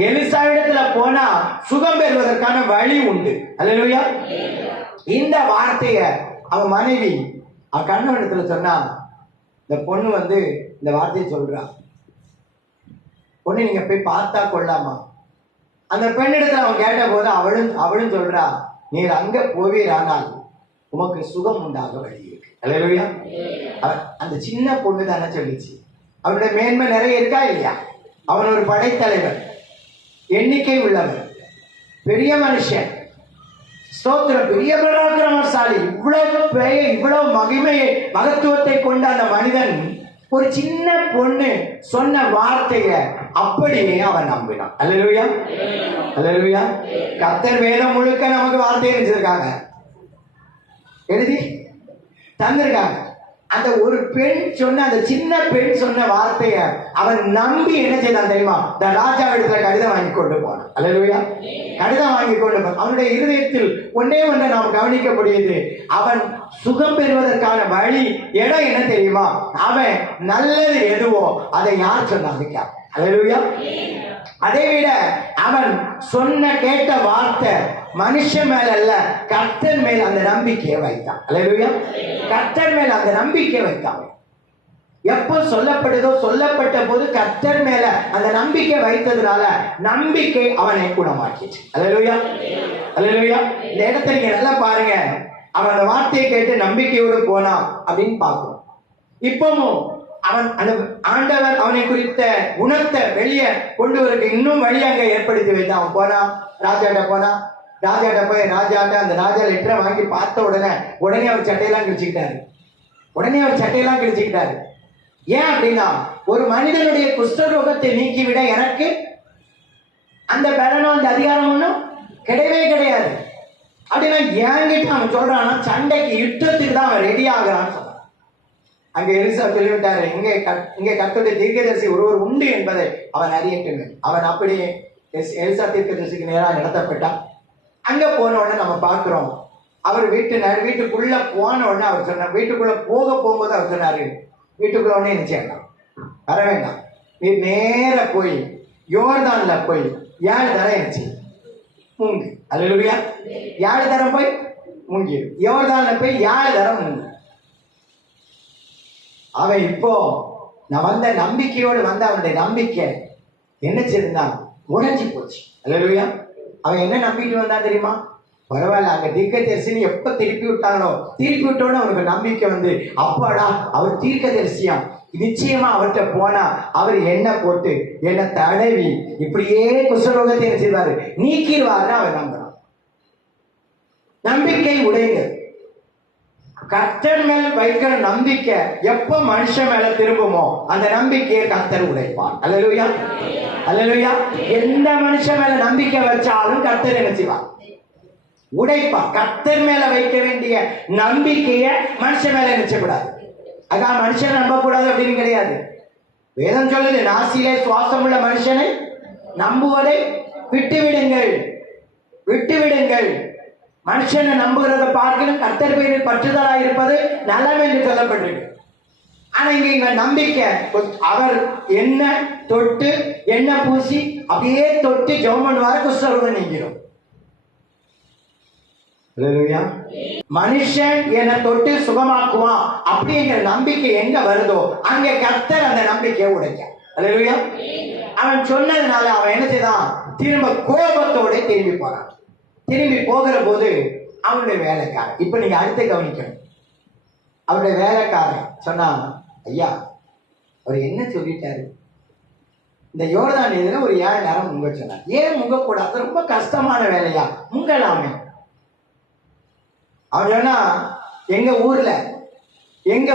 எலிசா இடத்துல போனா சுகம் பெறுவதற்கான வழி உண்டு. அல்லேலூயா. இந்த வார்த்தைய அவன் மனைவி கணவனிடத்துல சொன்னா, இந்த பொண்ணு வந்து இந்த வார்த்தையை சொல்றா, பொண்ணு நீங்க போய் பார்த்தா கொள்ளாமா. அந்த பெண்ணிடத்துல அவன் கேட்ட போது அவளும் சொல்றா, நீர் அங்க போவீரானால் உமக்கு சுகம் உண்டாக வழி இருக்கு. அல்லேலூயா. அந்த சின்ன பொண்ணு தானே சொல்லிச்சு. அவனுடைய மேன்மை நிறைய இருக்கா இல்லையா? அவன் ஒரு படைத்தலைவர், எண்ணிக்கை உள்ளவர், பெரிய மனுஷன், ஸ்தோத்திரம், பெரிய பராக்கிரமசாலி. இவ்வளவு மகிமையை, மகத்துவத்தை கொண்ட அந்த மனிதன் ஒரு சின்ன பொண்ணு சொன்ன வார்த்தைய அப்படியே அவன் நம்பினான். அல்லேலூயா, அல்லேலூயா. கர்த்தர் வேதம் முழுக்க நமக்கு வார்த்தையை எழுதியிருக்காங்க, எழுதி தந்திருக்காங்க. அந்த ஒரு பெண் சொன்ன, அந்த சின்ன பெண் சொன்ன வார்த்தைய அவன் நம்பி என்ன செய்தான் தெரியுமா? இந்த ராஜா இடத்துல கடிதம் வாங்கி கொண்டு போனான். அல்லேலூயா. கடிதம் வாங்கி கொண்டு போனான். அவனுடைய இருதயத்தில் ஒன்றே ஒன்றை நாம் கவனிக்க முடியுது. அவன் சுகம் பெறுவதற்கான வழி இடம் என்ன தெரியுமா? அவன் நல்லது எதுவோ அதை யார் சொன்னாங்க. அல்லேலூயா. அதை விட அவன் கேட்ட வார்த்தை மனுஷன் மேல அல்ல, கர்த்தர் மேல் அந்த நம்பிக்கையை வைத்தான். அல்லேலூயா. கர்த்தர் மேல் அந்த நம்பிக்கை வைத்தான். எப்போ சொல்லப்படுதோ சொல்லப்பட்ட போது கர்த்தர் மேல அந்த நம்பிக்கை வைத்ததுனால நம்பிக்கை அவனை குணமாக்கிச்சு. அல்லேலூயா, அல்லேலூயா. இந்த இடத்தை நீங்க நல்லா பாருங்க. அவன் அந்த வார்த்தையை கேட்டு நம்பிக்கையோடு போனான் அப்படின்னு பார்க்கணும். இப்பவும் அவன் அந்த ஆண்டவர் அவனை குறித்த குணத்தை வெளியே கொண்டு வரக்கு இன்னும் வழி அங்க ஏற்படுத்தி வைத்தான். அவன் போனான், ராஜாட்ட போனான். ராஜாட்ட போய் ராஜாட்ட அந்த ராஜா லெட்டரை வாங்கி பார்த்த உடனே அவர் சட்டையெல்லாம் கிழிச்சுக்கிட்டாரு. ஏன் அப்படின்னா, ஒரு மனிதனுடைய குஷ்டரோகத்தை நீக்கிவிட எனக்கு அந்த பலனும் அந்த அதிகாரம் ஒன்றும் கிடையவே கிடையாது. அப்படின்னா என்கிட்ட அவன் சொல்றான்னா, சண்டைக்கு யுத்தத்துக்கு தான் அவன் ரெடி ஆகிறான்னு சொல்றான். அங்க எலிசா சொல்லிவிட்டாரு, இங்கே கர்த்தருடைய தீர்க்கதரிசி ஒருவர் உண்டு என்பதை அவன் அறியட்டும். அவன் அப்படியே எலிசா தீர்க்கதரிசிக்கு நேராக நடத்தப்பட்டான். அங்க போன உடனே நம்ம பார்க்கிறோம், அவர் வீட்டுக்குள்ள போன உடனே அவர் சொன்னார், வீட்டுக்குள்ள போகும்போது அவர் சொன்னாரு, வீட்டுக்குள்ள உடனே என்ன செய்யலாம், வர வேண்டாம், நீ நேர போய் யோர்தான்ல போய் 7 தடவை இருந்துச்சு முங்கு. அல்லேலூயா. 7 தரம் போய் முங்கி, யோர்தான்ல போய் 7 தரம் முங்கு. அவன் இப்போ நான் வந்த நம்பிக்கையோடு வந்த அவனுடைய நம்பிக்கை என்ன செய்தான்? உடைஞ்சு போச்சு. அல்லேலூயா. அவன் என்ன நம்பிட்டு வந்தான் தெரியுமா? பரவாயில்ல, அங்க தீர்க்கதரிசினி எப்ப திருப்பி விட்டாங்களோ, திருப்பி விட்டோன்னு அவனுக்கு நம்பிக்கை வந்து, அப்பாடா அவர் தீர்க்கதரிசியா, நிச்சயமா அவர்கிட்ட போனா அவர் என்ன போட்டு என்ன தடவி இப்படியே குஷ்டரோகத்தை என்ன செய்வாரு, நீக்கிடுவாரு. அவன் நம்புறான். நம்பிக்கை உடைங்க. கர்த்தர் மேல் வைக்கிற நம்பிக்கை எப்ப மனுஷன் மேல திரும்புமோ அந்த நம்பிக்கையை கர்த்தர் உடைப்பான். அல்லேலூயா. அல்லேலூயா. எந்த மனுஷன் மேல நம்பிக்கை வச்சாலும் கர்த்தர் என்ன செய்வான்? உடைப்பா. கர்த்தர் மேல வைக்க வேண்டிய நம்பிக்கைய மனுஷன் மேல நினைச்சக்கூடாது. அதான் மனுஷன் நம்ப கூடாது அப்படின்னு கிடையாது. வேதம் சொல்லுது, நாசியிலே சுவாசம் உள்ள மனுஷனை நம்புவதை விட்டுவிடுங்கள், விட்டுவிடுங்கள். மனுஷனை நம்புகிறத பார்க்கணும் கர்த்தர் பேரில் பற்றுதலா இருப்பது நலம் என்று சொல்லப்பட்டிருக்கு. ஆனா இங்க நம்பிக்கை, அவர் என்ன தொட்டு என்ன பூசி அப்படியே தொட்டு ஜெபம் பண்ணுவாரு, குஷ்டரோகம் நீங்கிடும். மனுஷன் என்னை தொட்டு சுகமாக்குவான் அப்படிங்கிற நம்பிக்கை எங்க வருதோ அங்க கர்த்தர் அந்த நம்பிக்கையை உடைக்க. அல்லேலூயா. அவன் சொன்னதுனால அவன் என்ன செய்தான்? திரும்ப கோபத்தோட திரும்பி போறான். திரும்பி போகிற போது அவனுடைய வேலைக்காரன், இப்ப நீங்க அடுத்த கவனிக்கணும், அவருடைய வேலைக்காரன் சொன்னான், ஐயா அவர் என்ன சொல்லிட்டாரு, இந்த யோர்தான் இதுல ஒரு 7 நேரம் முங்க சொன்னார். ஏன் முங்க கூடாது? ரொம்ப கஷ்டமான வேலையா? முங்கலாமே. அவன் சொன்னா, எங்க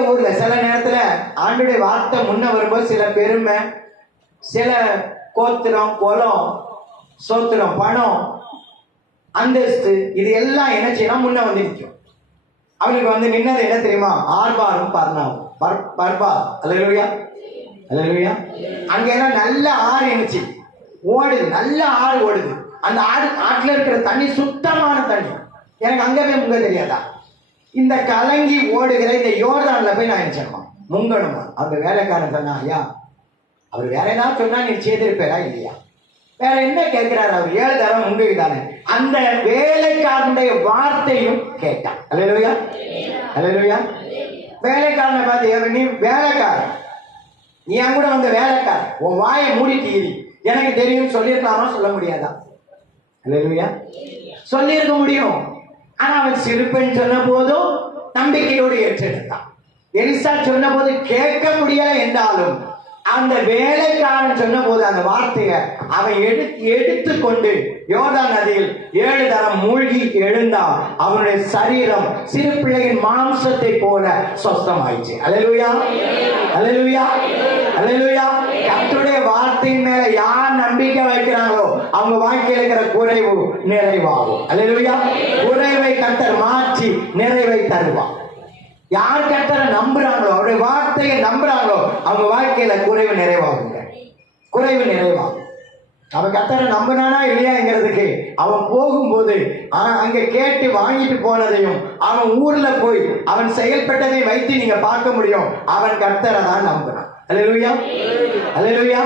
ஊர்ல சில நேரத்துல ஆண்டுடைய வார்த்தை முன்ன வரும்போது சில பெருமை, சில கோத்திரம், குலம், சோத்திரம், பணம், அந்தஸ்து, இது எல்லாம் என்ன செய்யணும்? முன்ன வந்து நிற்கும். அவனுக்கு வந்து நின்னது என்ன தெரியுமா? ஆர்பாரும் பர்ணாவும், பர்பா. அல்லேலூயா. அல்லேலூயா. அங்க எல்லாம் நல்ல ஆறு என்னச்சு ஓடுது, நல்ல ஆறு ஓடுது. அந்த ஆற்றுல இருக்கிற தண்ணி சுத்தமான தண்ணி. எனக்கு அங்க போய் முங்க தெரியாதா? இந்த கலங்கி ஓடுகிற இந்த யோர்தான்ல போய் நான் நினைச்சேன் முங்கணுமா? அந்த வேலைக்காரன் சொன்னா, ஐயா அவர் வேற ஏதாவது சொன்னா நீ செய்திருப்பேரா இல்லையா? வேற என்ன கேட்கிறாரு அவர்? 7 தரம் முங்குதானே. அந்த வேலைக்காரனுடைய வார்த்தையும் கேட்டான். அல்லேலூயா. அல்லேலூயா. வேலைக்காரனை பார்த்து, நீ வேலைக்காரன், நீ என் கூட வந்த வேலைக்காரன், உன் வாயை மூடிட்டு எனக்கு தெரியும் சொல்லியிருக்கலாமா? சொல்ல முடியாதா? அல்லேலூயா. சொல்லியிருக்க முடியும். ஆனா அவன் சிறுப்பெண் சொன்ன போதும் நம்பிக்கையோடு ஏற்றெடுத்தான். எலிசா சொன்ன போது கேட்க முடியல என்றாலும் அந்த வேலைக்காரன் சொன்ன போது அந்த வார்த்தையை அவன் எடுத்துக்கொண்டு யோர்தான் நதியில் 7 தரம் மூழ்கி எழுந்தான். அவனுடைய சரீரம் சிறு பிள்ளையின் மாம்சத்தை போல சொஸ்தமாயிடுச்சு. அல்லேலூயா. அல்லேலூயா. அல்லேலூயா. கர்த்தருடைய வார்த்தையின் மேல யார் நம்பிக்கை வைக்கிறாங்களோ அவங்க வாழ்க்கையில் இருக்கிற குறைவு நிறைவாகும். அல்லேலூயா. குறைவை கர்த்தர் மாற்றி நிறைவை தருவார். யார் கர்த்தரை நம்புறாங்களோ, அவருடைய வார்த்தையை நம்புறாங்களோ அவங்க வாழ்க்கையில குறைவு நிறைவாகுங்க. குறைவு நிறைவாகும். அவன் கர்த்தரை நம்பினானா இல்லையாங்கிறதுக்கு அவன் போகும்போது அங்க கேட்டு வாங்கிட்டு போனதையும் அவன் ஊர்ல போய் அவன் செயல்பட்டதை வைத்து நீங்க பார்க்க முடியும். அவன் கர்த்தரை தான் நம்புறான். அல்லேலூயா. அல்லேலூயா.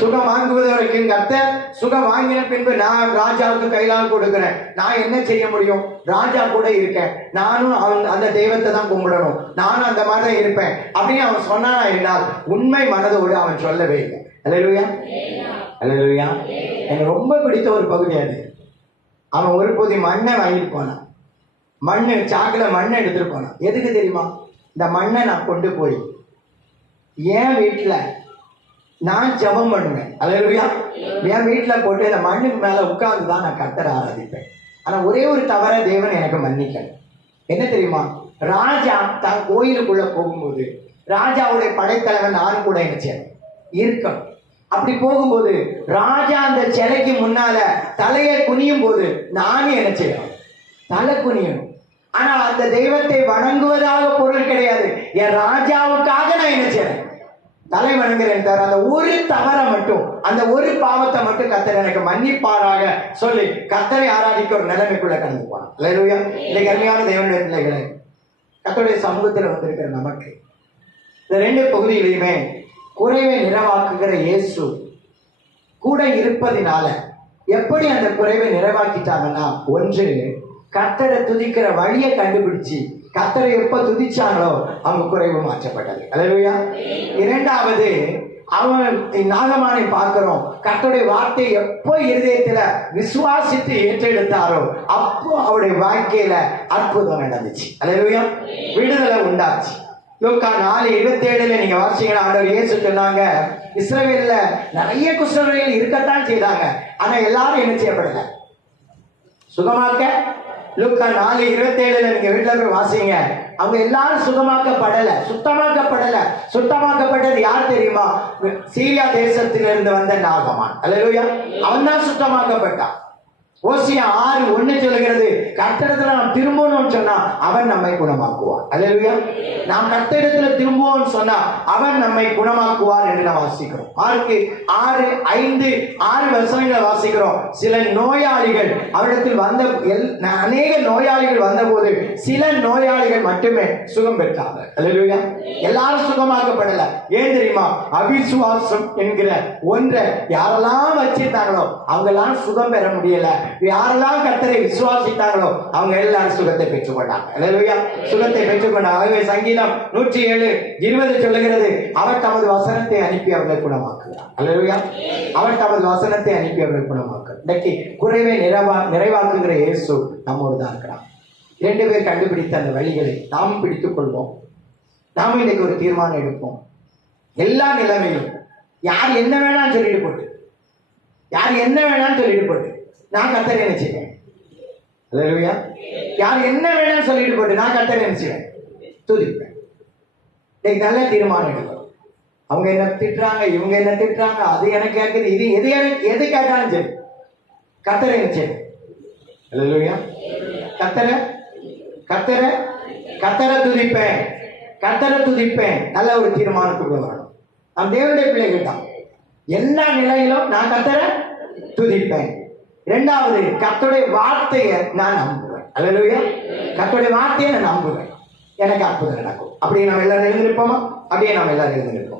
சுகம் வாங்குவது வரைக்கும் கர்த்தர், சுகம் வாங்கின பின்பு நான் ராஜாவுக்கு கையிலால் கொடுக்கிறேன், நான் என்ன செய்ய முடியும்? ராஜா கூட இருக்கேன், நானும் அந்த தெய்வத்தை தான் கும்பிடணும், நானும் அந்த மாதிரி தான் இருப்பேன் அப்படின்னு அவன் சொன்னானா என்றால் உண்மை மனதோடு அவன் சொல்லவே இல்லை. அல்லேலூயா. அல்லேலூயா. எனக்கு ரொம்ப பிடித்த ஒரு பகுதி அது. அவன் ஒரு பொதி மண்ணை வாங்கிட்டு போனான். மண்ணு சாக்குல மண்ணை எடுத்துட்டு போனான். எதுக்கு தெரியுமா? இந்த மண்ணை நான் கொண்டு போய் என் வீட்டுல நான் ஜெபம் பண்ணுவேன். அல்லேலூயா. என் வீட்டுல போட்டு இந்த மண்ணுக்கு மேல உட்கார்ந்துதான் நான் கர்த்தரை ஆராதிப்பேன். ஆனா ஒரே ஒரு தவற தேவன் எனக்கு மன்னிக்கணும். என்ன தெரியுமா? ராஜா தான் கோயிலுக்குள்ள போகும்போது ராஜாவுடைய படைத்தலைவன் நானும் கூட நினைச்சேன் இருக்கணும். அப்படி போகும்போது ராஜா அந்த சிலைக்கு முன்னால தலையை குனியும் போது நானும் என்ன செய்யணும்? தலை குனியணும். ஆனா அந்த தெய்வத்தை வணங்குவதாக பொருள் கிடையாது. என் ராஜாவுக்காக நான் என்ன செய்யறேன்? தலை வணங்குறேன். தவிர அந்த ஒரு தவற மட்டும், அந்த ஒரு பாவத்தை மட்டும் கர்த்தர் எனக்கு மன்னிப்பாராக சொல்லி கர்த்தரை ஆராதிக்க ஒரு நிலைமைக்குள்ள கடந்து போனான். அல்லேலூயா. இன்னைக்கு அருமையான தேவனுடைய பிள்ளைகளை, கர்த்தருடைய சமூகத்தில் வந்திருக்கிற நமக்கு இந்த 2 பகுதியிலையுமே குறைவை நிறைவாக்குகிற இயேசு கூட இருப்பதினால எப்படி அந்த குறைவை நிறைவாக்கிட்டாங்கன்னா, ஒன்று, கர்த்தரை துதிக்கிற வழியை கண்டுபிடிச்சு கர்த்தரை எப்ப துதிச்சாங்களோ அவங்க குறைவு மாற்றப்பட்டது. அல்லேலூயா. இரண்டாவது, அவன் நாகமானை பார்க்கிறோம், கர்த்தருடைய வார்த்தை எப்போ இருதயத்துல விசுவாசித்து ஏற்றெடுத்தாரோ அப்போ அவருடைய வாழ்க்கையில அற்புதம் நடந்துச்சு. அல்லேலூயா. விடுதலை உண்டாச்சு. லூக்கா 4:27 நீங்க வாசிங்கன்னா, ஆண்டவர் இயேசு சொன்னாங்க, இஸ்ரவேல்ல நிறைய குஷ்டரோகிகள் இருக்கத்தான் செய்தாங்க, ஆனா எல்லாரும் என்ன செய்யப்படல, சுகமாக்க. லூக்கா 4:27 நீங்க வீட்டுல போய் வாசிங்க. அவங்க எல்லாரும் சுகமாக்கப்படல, சுத்தமாக்கப்படல. சுத்தமாக்கப்பட்டது யார் தெரியுமா? சீரியா தேசத்திலிருந்து வந்த நாகமான். அல்லேலூயா. அவன் தான் சுத்தமாக்கப்பட்டான். ஓசியா 6:1 சொல்லுகிறது, கர்த்தரிடத்துல நாம் திரும்பணும்னு சொன்னா அவன் நம்மை குணமாக்குவார். அல்லேலூயா. நாம் கர்த்தரிடத்துல திரும்புவோம்னு சொன்னா அவன் நம்மை குணமாக்குவார் என்று நாம் வாசிக்கிறோம். 6 வசனங்களை வாசிக்கிறோம். சில நோயாளிகள் அவரிடத்தில் வந்த அநேக நோயாளிகள் வந்தபோது சில நோயாளிகள் மட்டுமே சுகம் பெற்றாங்க. அல்லேலூயா. எல்லாரும் சுகமாக்கப்படல. ஏன் தெரியுமா? அவிசுவாசம் என்கிற ஒன்றை யாரெல்லாம் வச்சிருந்தாங்களோ அவங்க எல்லாம் சுகம் பெற முடியல. யாரெல்லாம் கர்த்தரை விசுவாசித்தாங்களோ அவங்க எல்லாரும் சுகத்தை பெற்றுக்கொண்டாங்க. அல்லேலூயா. சுகத்தை பெற்றுக்கொண்டாங்க. ஆகவே சங்கீதம் 107:20 சொல்லுகிறது, அவர் தமது வசனத்தை அனுப்பி அவர்களை குணமாக்குகிறார். அல்லேலூயா. அவர் தமது வசனத்தை அனுப்பி அவர்களை குணமாக்குகிறார். இன்னைக்கு குறைவை நிறைவாக்குகிற இயேசு நம்மோடு தான் இருக்கிறார். 2 பேர் கண்டுபிடித்த அந்த வழிகளை நாம் பிடித்துக் கொள்வோம். நாம இன்னைக்கு ஒரு தீர்மானம் எடுப்போம். எல்லா நிலைமையிலும் யார் என்ன வேணாம்னு சொல்லிட்டு போட்டு, யார் என்ன வேணாம்னு சொல்லிட்டு போட்டு, நான் கர்த்தரை நினைச்சுவேன். அல்லேலூயா. யார் என்ன வேணாம்னு சொல்லிட்டு போட்டு நான் கர்த்தரை நினைச்சுவேன், துதிப்பேன். இன்னைக்கு நல்ல தீர்மானம் எடுக்கணும். அவங்க என்ன திட்டுறாங்க, இவங்க என்ன திட்டுறாங்க, அது எனக்கு கேட்குது, இது எது கேட்டாலும் சரி கர்த்தரை நினைச்சேன். அல்லேலூயா. கர்த்தரை துதிப்பேன், கர்த்தரை துதிப்பேன். நல்ல ஒரு தீர்மானத்துக்குள்ள வரணும். நம் தேவனுடைய பிள்ளைகள் தான். எல்லா நிலையிலும் நான் கர்த்தரை துதிப்பேன். இரண்டாவது, கர்த்தருடைய வார்த்தையை நான் நம்புவேன். அல்லேலூயா. கர்த்தருடைய வார்த்தையை நான் நம்புவேன், எனக்கு அற்புதம் நடக்கும். அப்படியே நம்ம எல்லாரும் எழுந்திருப்போமா? அப்படியே நம்ம எல்லாரும் எழுந்திருப்போம்.